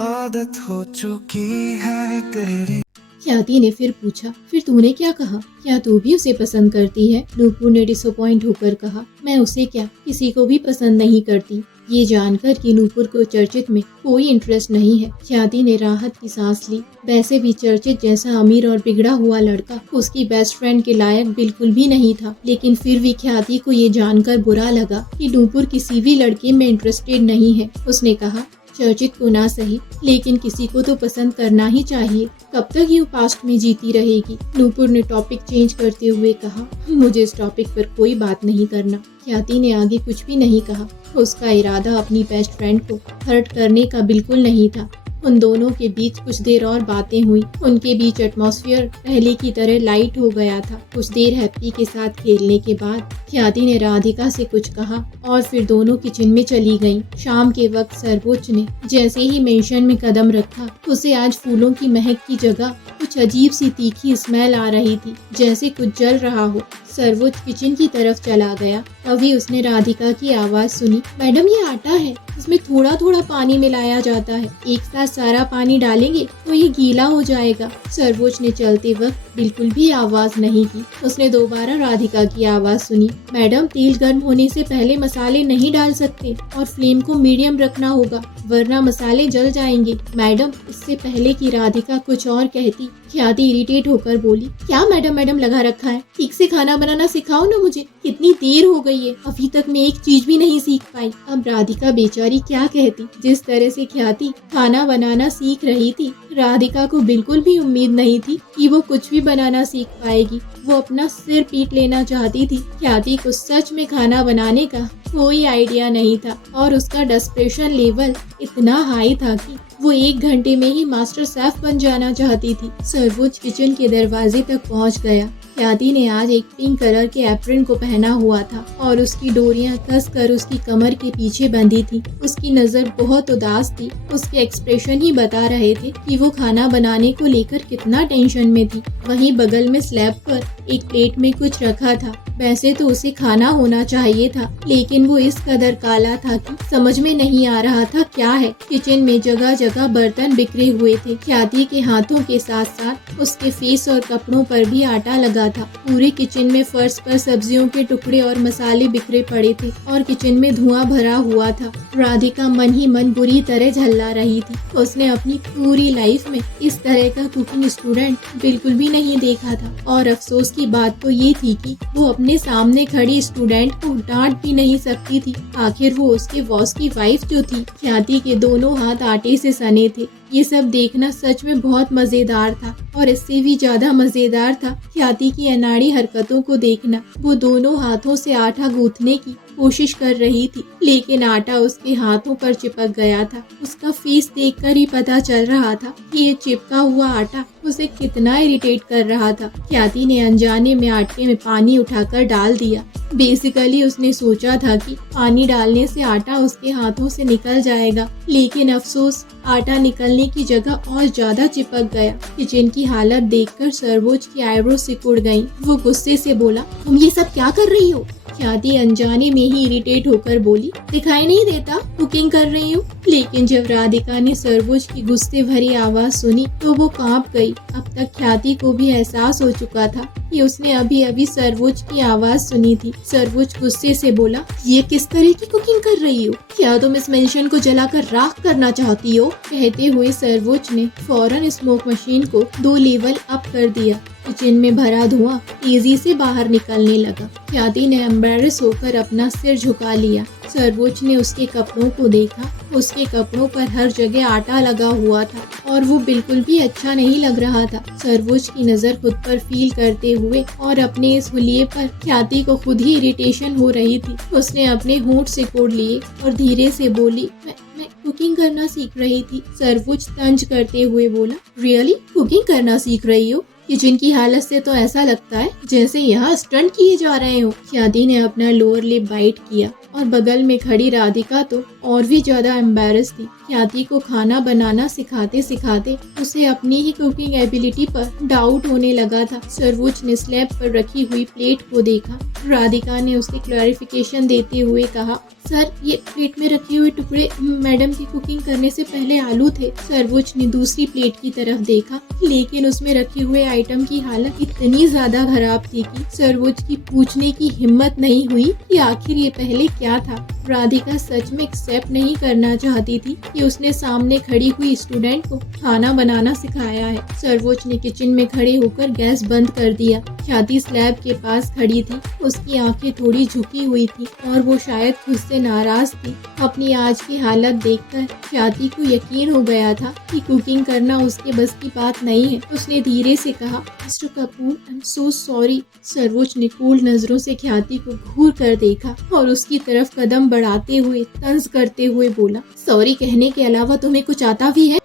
आदत हो चुकी है तेरी। ख्याति ने फिर पूछा, फिर तूने क्या कहा? क्या तू भी उसे पसंद करती है? नूपुर ने डिसअपॉइंट होकर कहा, मैं उसे क्या, किसी को भी पसंद नहीं करती। ये जानकर कि नूपुर को चर्चित में कोई इंटरेस्ट नहीं है, ख्याति ने राहत की सांस ली। वैसे भी चर्चित जैसा अमीर और बिगड़ा हुआ लड़का उसकी बेस्ट फ्रेंड के लायक बिल्कुल भी नहीं था, लेकिन फिर भी ख्याति को ये जानकर बुरा लगा कि नूपुर किसी भी लड़के में इंटरेस्टेड नहीं है। उसने कहा, चर्चित को ना सही, लेकिन किसी को तो पसंद करना ही चाहिए। कब तक यूँ पास्ट में जीती रहेगी? नूपुर ने टॉपिक चेंज करते हुए कहा, मुझे इस टॉपिक पर कोई बात नहीं करना। ख्याति ने आगे कुछ भी नहीं कहा। उसका इरादा अपनी बेस्ट फ्रेंड को हर्ट करने का बिल्कुल नहीं था। उन दोनों के बीच कुछ देर और बातें हुई। उनके बीच एटमॉस्फेयर पहले की तरह लाइट हो गया था। कुछ देर हैप्पी के साथ खेलने के बाद ख्याति ने राधिका से कुछ कहा और फिर दोनों किचन में चली गईं। शाम के वक्त सर्वोच्च ने जैसे ही मेंशन में कदम रखा, उसे आज फूलों की महक की जगह कुछ अजीब सी तीखी स्मेल आ रही थी, जैसे कुछ जल रहा हो। सर्वोच्च किचन की तरफ चला गया। तभी उसने राधिका की आवाज सुनी, मैडम ये आटा है, इसमें थोड़ा थोड़ा पानी मिलाया जाता है, एक साथ सारा पानी डालेंगे तो ये गीला हो जाएगा। सर्वोच्च ने चलते वक्त बिल्कुल भी आवाज नहीं की। उसने दोबारा राधिका की आवाज सुनी, मैडम तेल गर्म होने से पहले मसाले नहीं डाल सकते और फ्लेम को मीडियम रखना होगा, वरना मसाले जल जाएंगे। मैडम, इससे पहले कि राधिका कुछ और कहती, ख्याति इरिटेट होकर बोली, क्या मैडम मैडम लगा रखा है? ठीक से खाना बनाना सिखाओ ना मुझे, कितनी देर हो गई है, अभी तक मैं एक चीज भी नहीं सीख पाई। अब राधिका बेचारी क्या कहती? जिस तरह से ख्याति खाना बनाना सीख रही थी, राधिका को बिल्कुल भी उम्मीद नहीं थी कि वो कुछ भी बनाना सीख पाएगी। वो अपना सिर पीट लेना चाहती थी। ख्याति को सच में खाना बनाने का कोई आइडिया नहीं था और उसका डेस्परेशन लेवल इतना हाई था कि वो 1 घंटे में ही मास्टर शेफ बन जाना चाहती थी। सर्वोच्च किचन के दरवाजे तक पहुंच गया। ख्याति ने आज एक पिंक कलर के एप्रन को पहना हुआ था और उसकी डोरियां कसकर उसकी कमर के पीछे बंधी थी। उसकी नजर बहुत उदास थी। उसके एक्सप्रेशन ही बता रहे थे कि वो खाना बनाने को लेकर कितना टेंशन में थी। वहीं बगल में स्लैब पर एक प्लेट में कुछ रखा था। वैसे तो उसे खाना होना चाहिए था, लेकिन वो इस कदर काला था कि समझ में नहीं आ रहा था क्या है। किचन में जगह जगह बर्तन बिखरे हुए थे। ख्याति के हाथों के साथ साथ उसके फेस और कपड़ों पर भी आटा लगा था। पूरे किचन में फर्श पर सब्जियों के टुकड़े और मसाले बिखरे पड़े थे और किचन में धुआं भरा हुआ था। राधिका मन ही मन बुरी तरह झल्ला रही थी। उसने अपनी पूरी लाइफ में इस तरह का कुकिंग स्टूडेंट बिल्कुल भी नहीं देखा था और अफसोस की बात तो ये थी कि वो अपने सामने खड़ी स्टूडेंट को डांट भी नहीं सकती थी। आखिर वो उसके बॉस की वाइफ जो थी। ख्याति के दोनों हाथ आटे से सने थे। ये सब देखना सच में बहुत मजेदार था और इससे भी ज्यादा मजेदार था ख्याति की अनाड़ी हरकतों को देखना। वो दोनों हाथों से आटा गूंथने की कोशिश कर रही थी, लेकिन आटा उसके हाथों पर चिपक गया था। उसका फेस देखकर ही पता चल रहा था कि ये चिपका हुआ आटा उसे कितना इरिटेट कर रहा था। ख्याति ने अनजाने में आटे में पानी उठाकर डाल दिया। बेसिकली उसने सोचा था कि पानी डालने से आटा उसके हाथों से निकल जाएगा, लेकिन अफसोस आटा निकलने की जगह और ज्यादा चिपक गया। किचन की हालत देखकर सर्वोच्च की आईब्रो सिकुड़ गईं। वो गुस्से से बोला, तुम ये सब क्या कर रही हो? ख्याति अनजाने में ही इरिटेट होकर बोली, दिखाई नहीं देता कुकिंग कर रही हूँ। लेकिन जब राधिका ने सर्वोच्च की गुस्से भरी आवाज सुनी तो वो कांप गई। अब तक ख्याति को भी एहसास हो चुका था कि उसने अभी अभी सर्वोच्च की आवाज सुनी थी। सर्वोच्च गुस्से से बोला, ये किस तरह की कुकिंग कर रही हो? क्या तुम इस मेंशन को जलाकर राख करना चाहती हो? कहते हुए सर्वोच्च ने फौरन स्मोक मशीन को 2 लेवल अप कर दिया। किचन में भरा धुआं तेजी से बाहर निकलने लगा। ख्याति ने एम्बैरेस होकर अपना सिर झुका लिया। सर्वोच्च ने उसके कपड़ों को देखा। उसके कपड़ों पर हर जगह आटा लगा हुआ था और वो बिल्कुल भी अच्छा नहीं लग रहा था। सर्वोच्च की नजर खुद पर फील करते हुए और अपने इस हुलिये पर ख्याति को खुद ही इरिटेशन हो रही थी। उसने अपने होंठ सिकोड़ लिए और धीरे से बोली, मैं कुकिंग करना सीख रही थी। सर्वोच्च तंज करते हुए बोला, रियली कुकिंग करना सीख रही हो? किचन की हालत से तो ऐसा लगता है जैसे यहाँ स्टंट किए जा रहे हो। ख्याति ने अपना लोअर लिप बाइट किया और बगल में खड़ी राधिका तो और भी ज्यादा एम्बैरेस थी। ख्याति को खाना बनाना सिखाते सिखाते उसे अपनी ही कुकिंग एबिलिटी पर डाउट होने लगा था। सर्वोच्च ने स्लैब पर रखी हुई प्लेट को देखा। राधिका ने उसे क्लैरिफिकेशन देते हुए कहा, सर, ये प्लेट में रखे हुए टुकड़े मैडम की कुकिंग करने से पहले आलू थे। सर्वोच्च ने दूसरी प्लेट की तरफ देखा, लेकिन उसमें रखे हुए आइटम की हालत इतनी ज्यादा खराब थी कि सर्वोच्च की पूछने की हिम्मत नहीं हुई कि आखिर ये पहले क्या था। राधिका सच में एक्सेप्ट नहीं करना चाहती थी कि उसने सामने खड़ी हुई स्टूडेंट को खाना बनाना सिखाया है। सर्वोच्च ने किचन में खड़े होकर गैस बंद कर दिया। ख्याति स्लैब के पास खड़ी थी, उसकी आंखें थोड़ी झुकी हुई थी और वो शायद खुद से नाराज थी। अपनी आज की हालत देखकर ख्याति को यकीन हो गया था कि कुकिंग करना उसके बस की बात नहीं है। उसने धीरे से कहा, mister Kapoor, I am so sorry. सर्वोच्च ने कूल नजरों से ख्याति को घूर कर देखा और उसकी तरफ कदम बढ़ाते हुए तंज करते हुए बोला, सॉरी कहने के अलावा तुम्हें कुछ आता भी है?